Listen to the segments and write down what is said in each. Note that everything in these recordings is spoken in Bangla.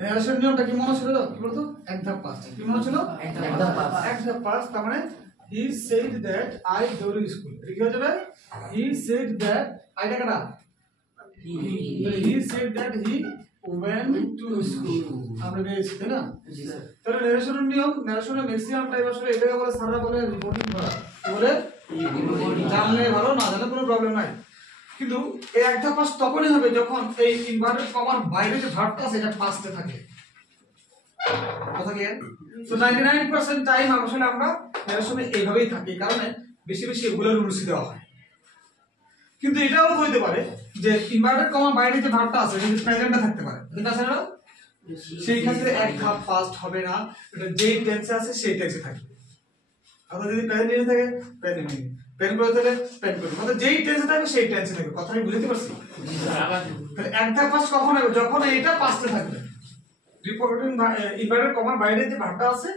ন্যারেশন নিয়মটা কি মনে ছিল? কি বলতো? এক ধাপ পাস্ট। কি মনে ছিল? এক ধাপ পাস্ট। তার মানে he said that I go to school। এটা কি হয়ে যাবে? he said that I টা কাটা he said that he went to school। আমরা পেয়েছি তাই না? তাহলে ন্যারেশনের নিয়ম, ন্যারেশনের ম্যাক্সিমাম টাইম আসলে এটাকে বলে, স্যাররা বলে রিপোর্টিং করা। কি বলে? জানলে ভালো, না জানলে কোনো প্রবলেম নাই। কিন্তু এই এক ধাপ পাস্ট তখনই হবে যখন এই ইনভার্টেড কমার বাইরে যে ভার্বটা আছে এটা পাস্টে থাকে। কথা কি? তো 99% টাইম আসলে আমরা ন্যারেশনে এইভাবেই থাকি, কারণে বেশি বেশি এগুলোর রুলস দেওয়া হয়। কিন্তু এটাও হইতে পারে যে ইনভার্টেড কমার বাইরে যে ভার্বটা আছে যদি প্রেজেন্টে থাকতে পারে, ঠিক আছে না? সেই ক্ষেত্রে এক ধাপ পাস্ট হবে না, এটা যেই টেন্সে আছে সেই টেন্সে থাকবে। অথবা যদি প্রেজেন্ট থাকে প্রেজেন্ট, পেন করে দিলে পেন করবে, মানে যেই টেন্সে থাকবে সেই টেন্সে থাকবে। কথা আমি বুঝতে পারছি? তাহলে এক ধাপ পাস্ট কখন হবে? যখন এটা পাস্টে থাকবে। রিপোর্টিং ইনভার্টেড কমার বাইরে যে ভার্বটা আছে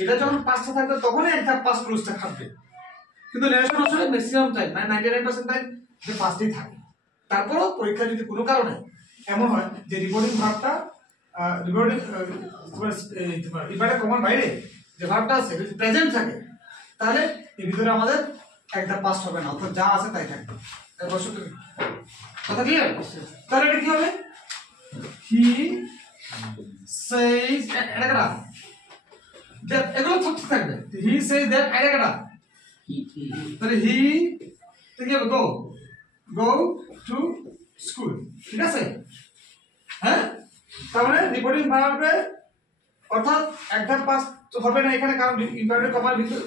এটা যখন পাস্টে থাকবে তখনই এক ধাপ পাস্ট রুলসটা খাটবে। কিন্তু ন্যারেশন আসলে ম্যাক্সিমাম টাইম মানে 99% টাইম যে পাস্টেই থাকে। তারপরও পরীক্ষা যদি কোনো কারণে এমন হয় যে রিপোর্টিং ভার্বটা রিপোর্টিং ইনভার্টেড কমার বাইরে যে ভার্বটা আছে যদি প্রেজেন্ট থাকে তাহলে এর ভিতরে আমাদের এক ধাপ পাস্ট হবে না, অর্থাৎ যা আছে তাই থাকবে। তারপর কথা ক্লিয়ার? তাহলে এটা কি হবে? হি says এটা কাটা that এগুলো ঠিক থাকবে। he says that এটা কাটা তাহলে he থেকে go to school, ঠিক আছে? হ্যাঁ, তার মানে রিপোর্টিং ভার্বে অর্থাৎ এক ধাপ পাস্ট হবে না এখানে, কারণ ইনভার্টেড কমার ভিতরে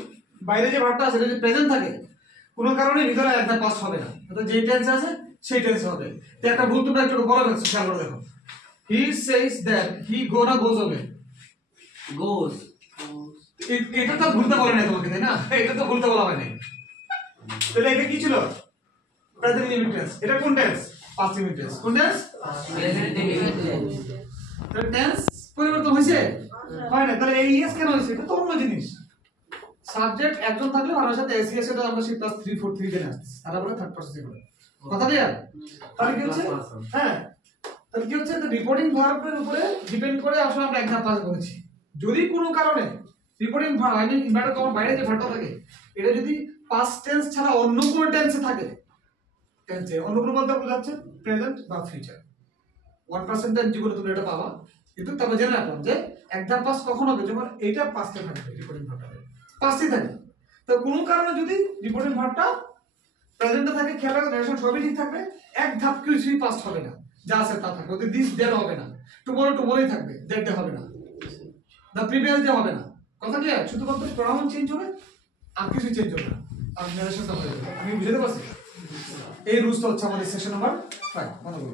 বাইরে যে ভার্বটা আছে যদি প্রেজেন্ট থাকে কোনো কারণে ভিতরে এক ধাপ পাস্ট হবে না, অর্থাৎ যে টেন্স আছে সেই টেন্সে হবে। তো একটা ভুল তোমরা একটু বলে রাখছো, খেয়াল করে দেখো। He says that he goes হবে goes এটা তো ভুলতে বলে নাই তোমাকে, তাই না? এটা তো ভুলতে বলা হয় নাই। তাহলে এটা কি ছিল? Present indefinite tense. এটা কোন টেন্স? Past indefinite tense. কোন টেন্স? present indefinite tense তাহলে টেন্স পরিবর্তন হয়েছে? হয় না। তাহলে এই এস কেন হয়েছে? এটা তো অন্য জিনিস। সাবজেক্ট একজন থাকলে ভালোর সাথে এস এস এটা আমরা সেই প্লাস 3 4 3 দেন আসছে, তারা বলে থার্ড পারসন করে। কথা ক্লিয়ার? তাহলে কি হচ্ছে? হ্যাঁ, তাহলে কি হচ্ছে? তো রিপোর্টিং ভার্বের উপরে ডিপেন্ড করে আসলে আমরা এক ধাপ পাস করেছি। যদি কোনো কারণে reporting verb I mean inverted কমার বাইরে যে ভার্বটা থাকে এটা যদি পাস্ট টেন্স ছাড়া অন্য কোনো টেন্সে থাকে, টেন্সে অন্য কোনো বলতে বোঝাচ্ছে প্রেজেন্ট বা ফিউচার। 1% জীবনে তুমি এটা পাবা, কিন্তু তবে জেনে রাখলাম যে এক ধাপ পাস কখন হবে? যখন এইটা পাস্টে থাকবে, রিপোর্টিং ভার্বটা পাস্টে থাকে। তো কোনো কারণে যদি রিপোর্টিং ভার্বটা প্রেজেন্টে থাকে, খেয়াল রাখো ন্যারেশন সবই ঠিক থাকবে, এক ধাপ কিছুই পাস্ট হবে না, যা আছে তা থাকবে। ওতে দিস দ্যাট হবে না, টুমোরোই থাকবে, দ্যাট ডে হবে না, দা প্রিভিয়াস ডে হবে না। কথা ক্লিয়ার? শুধুমাত্র প্রোনাউন চেঞ্জ হবে আর কিছু চেঞ্জ হবে না, আর ন্যারেশনটা হয়ে যাবে। আমি বুঝতে পারছি? এই রুলসটা হচ্ছে আমাদের সেশন নাম্বার 5। মনে করো।